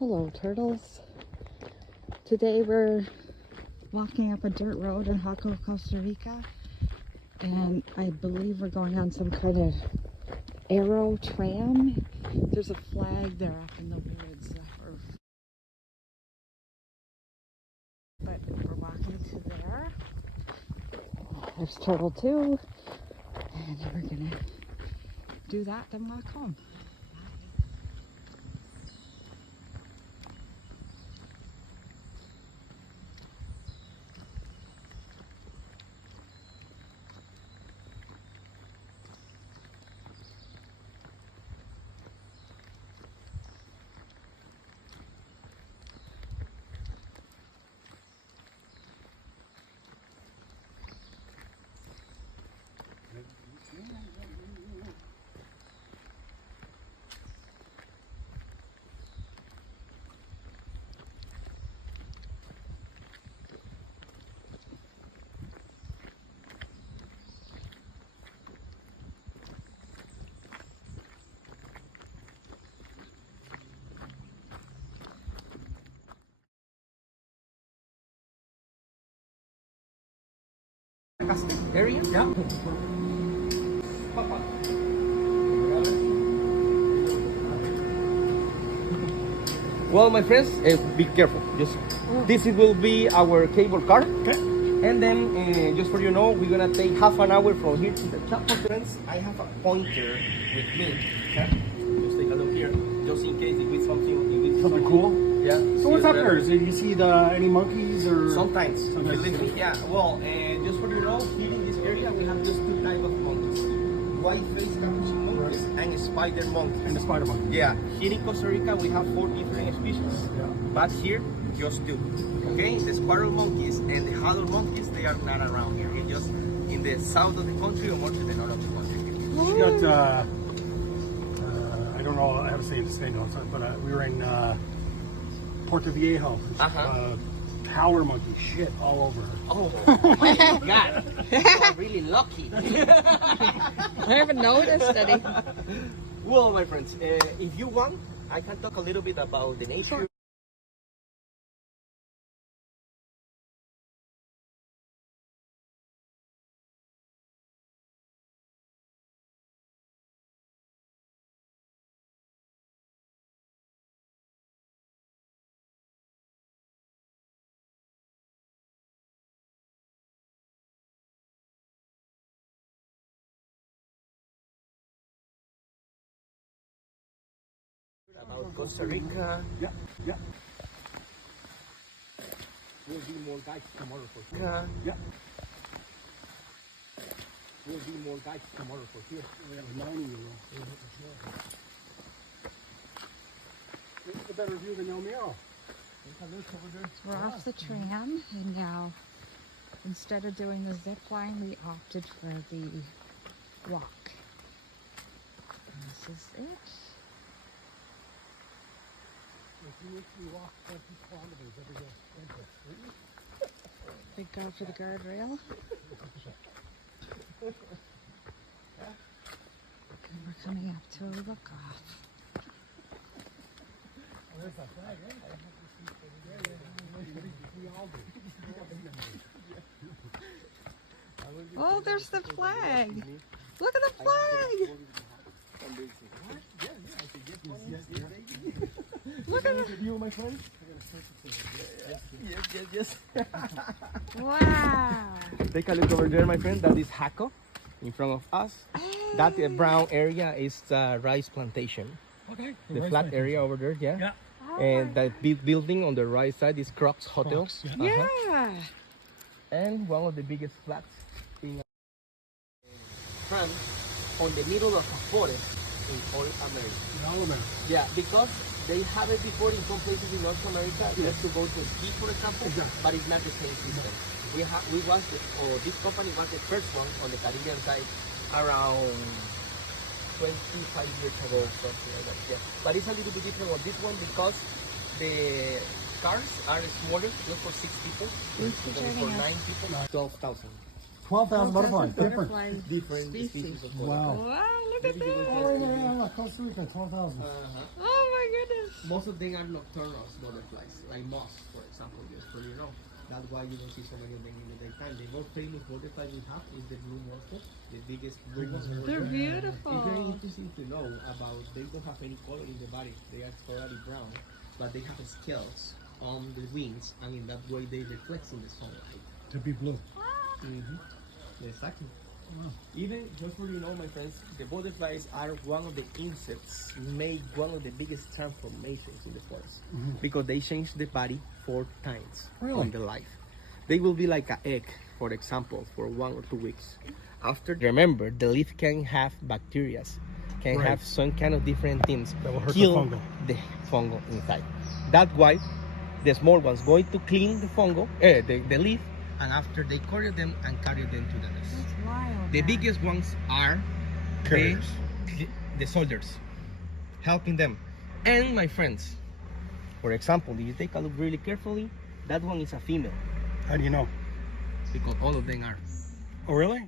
Hello, turtles. Today we're walking up a dirt road in Jaco, Costa Rica, and I believe we're going on some kind of aero tram. There's a flag there up in the woods. But we're walking to there. There's Turtle 2, and we're gonna do that, then walk home. Area? Yeah. Well, my friends, be careful. Just this will be our cable car. Okay. And then, just for you know, we're gonna take half an hour from here to the Jaco. Friends, I have a pointer with me. Okay. Just take a look here, just in case if it's something cool. Yeah. So what's up there? Do you see any monkeys or? Sometimes. Believe me. Yeah. Well, just for you know, here in this area we have just two types of monkeys: white-faced capuchin monkeys and spider monkeys. And the spider monkey. Yeah. Here in Costa Rica we have 4 different species. Yeah. But here, just 2. Okay. The spider monkeys and the howler monkeys, they are not around here. They're just in the south of the country or more to the north of the country. She got. I don't know. I haven't seen it Spain, but we were in Puerto Viejo. Howler monkey shit all over her. Oh my God! I'm really lucky. I haven't noticed any. Well, my friends, if you want, I can talk a little bit about the nature. About Costa Rica. Yeah. Yeah. We'll be more guides tomorrow for here. Yeah. We'll be more guides tomorrow for here. We have a 90-year-old. This is a better view than El Miro. We're off the tram, and now instead of doing the zip line, we opted for the walk. And this is it. If you actually walk 20 kilometers every day. Big go for the guardrail. And we're coming up to a look off. There's that flag, Oh, there's the flag. Look at the flag. Look at the view, my friend. Yes. wow. Take a look over there, my friend. That is Jaco in front of us. Hey. That brown area is the rice plantation. Okay. The flat area over there, yeah. Yeah. And that big building on the right side is Crocs Hotel. Crocs, yeah. Yeah. And one of the biggest flats in France on the middle of a forest in all America. In all America. Yeah, because they have it before in some places in North America, just to go to ski, for example, Exactly. but it's not the same system. This company was the first one on the Caribbean side around 25 years ago, something like that. Yeah, but it's a little bit different on this one because the cars are smaller, just for 6 people, than for 9 people. 12,000. 12,000 butterflies. Different. Different species of Wow. Wow, look at that. Oh, yeah. Costa Rica, 12,000. Oh my goodness. Most of them are nocturnal butterflies, like moths, for example, just so you know. That's why you don't see so many of them in the daytime. The most famous butterfly we have is the blue monster, the biggest blue monster. They're It's beautiful. very interesting to know about they don't have any color in the body. They are totally brown, but they have scales on the wings, and in that way they reflect in the sunlight. To be blue. Exactly. Wow. Even just for you know, my friends, the butterflies are one of the insects make one of the biggest transformations in the forest because they change the body 4 times Really? on the life. They will be like an egg, for example, for 1 or 2 weeks. After, remember, the leaf can have bacteria, can Right. have some kind of different things That will hurt the kill fungal. the fungal inside. That's why the small ones going to clean the fungal, the leaf, and after they carry them and carry them to the nest. That's wild. The man. biggest ones are Carriers. the soldiers, helping them. And my friends, for example, if you take a look really carefully, that one is a female How do you know? because all of them are. Oh, really?